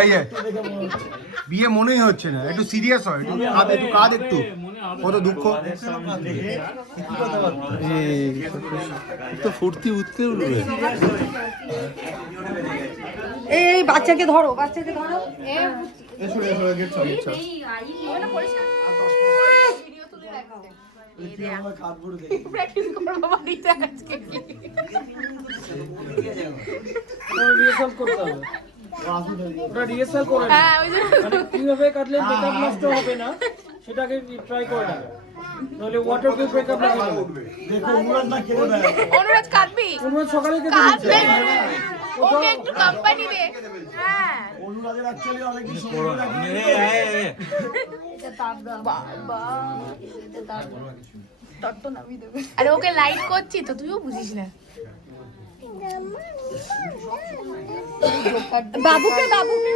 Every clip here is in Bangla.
এই যে বিয়ে মনেই হচ্ছে না, একটু সিরিয়াস হয়, একটু কাঁদ একটু, কত দুঃখ। তো ফুর্তি উঠতে উঠবে। এই বাচ্চাকে ধরো, বাচ্চাকে ধরো। কিভাবে কাটলে মেকআপ নষ্ট হবে না সেটাকে ট্রাই করে না, নাহলে ওয়াটারপ্রুফ মেকআপ না করবে। দেখো অনুরাগ না কেন দেয়, অনুরাগ কাটবি, অনুরাগ সকালে কেটে দিচ্ছে, ওকে একটু কোম্পানি দে। হ্যাঁ অনুরাগের অ্যাকচুয়ালি অনেক কিছু বড় না, এটা তার বাবা, এটা তার তত্ত্ব নামি দেবে। আরে ওকে লাইট করছি তো, তুইও বুঝিস না। বাবুকে বাবুকে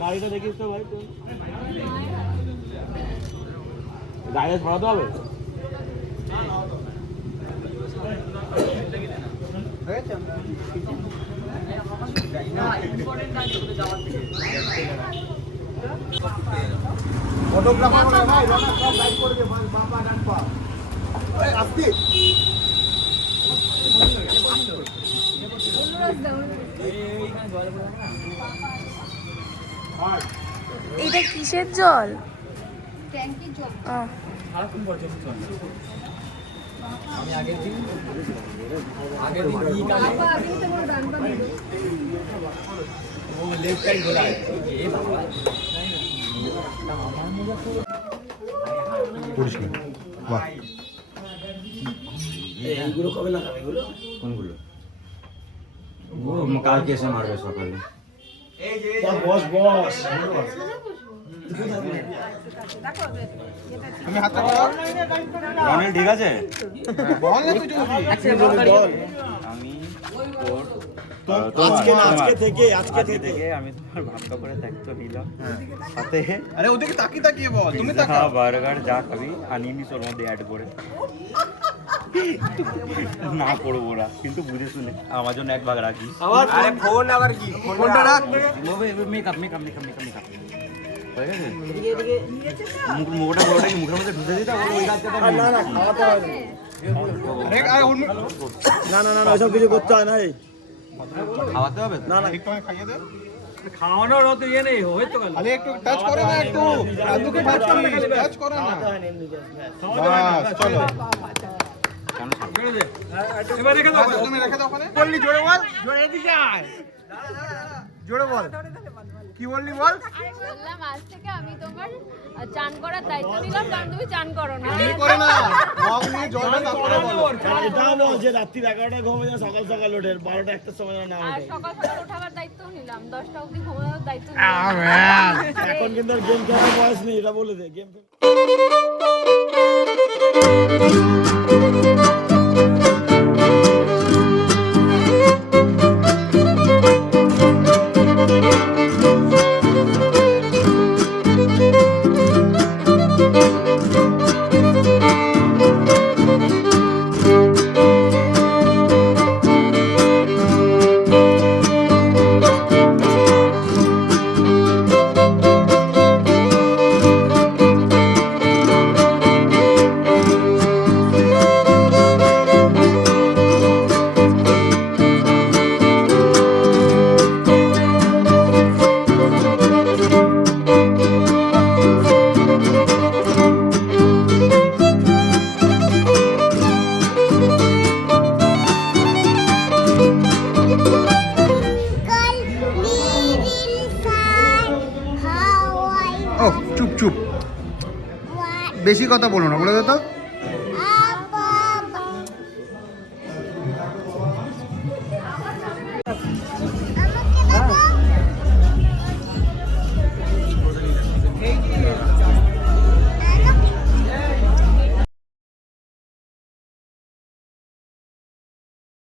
গাড়িটা দেখিস তো ভাই, গাড়িটা সরাতে হবে। ফটোগ্রাফার ভাই রনা সব লাইক করে দে, বাবা ডান পা আস্তে। এটা কিসের জল? ট্যাঙ্কির জল। আমি আগের দিন লেফট সাইড গোলা এই বাবা পরিষ্কার। বাহ, এইগুলো কবে লাগাবে? এগুলো কোনগুলো? কালকে এসে মারবে সকালে। বস বস আমি হাতটা ধরো। রনি ঠিক আছে? বল না তুই যদি আমি আজকে থেকে আমি তোমার ভাগ্য করে দায়িত্ব নিলাম। সাথে আরে ওদিকে তাকিয়ে তাকিয়ে বল, তুমি তাকা। বার্গার যা খাবি আনিয়ে নিস, ওর মধ্যে অ্যাড করে না করবো না, কিন্তু বুঝে শুনে আমার জন্য এক ভাগ রাখিস। আরে ফোন আবার কি, ফোনটা রাখ। Makeup makeup makeup makeup makeup হয়ে গেছে। মুখটা বড়টা কি মুখের মধ্যে ঢুকে দিতে ওই কাজটা না না খাওয়াতে হবে না, না না না ওইসব কিছু করতে হয় না। খাওয়াতে হবে না না একটু খাইয়ে দে। খাওয়ানোর অত ইয়ে নেই, হয়তো আরে একটু টাচ করে না, একটু আলুকে টাচ করে না। বাস চলো, এবার রেখে দাও, তুমি রেখে দাও ওখানে। বললি জোরে বল, জোরে দি যায়, জোরে বল, কি বললি বল। বললাম আজ থেকে আমি তোমার চান করার দায়িত্ব নিলাম, কারণ তুমি চান করো না। তুমি করে না, মগ নিয়ে জলটা তারপরে বলো। এটা বল যে রাত্রি 11টায় ঘুমে যা, সকাল সকাল ওঠে, 12টা একটা সময় না আর ওঠে। সকাল সকাল ওঠাবার দায়িত্ব নিলাম, 10টা অবধি ঘুমানোর দায়িত্ব নিলাম। এখন কিন্তু আর গেম খেলার বয়স নেই, এটা বলে দে। গেম বেশি কথা বলো না, বলে দাও তো।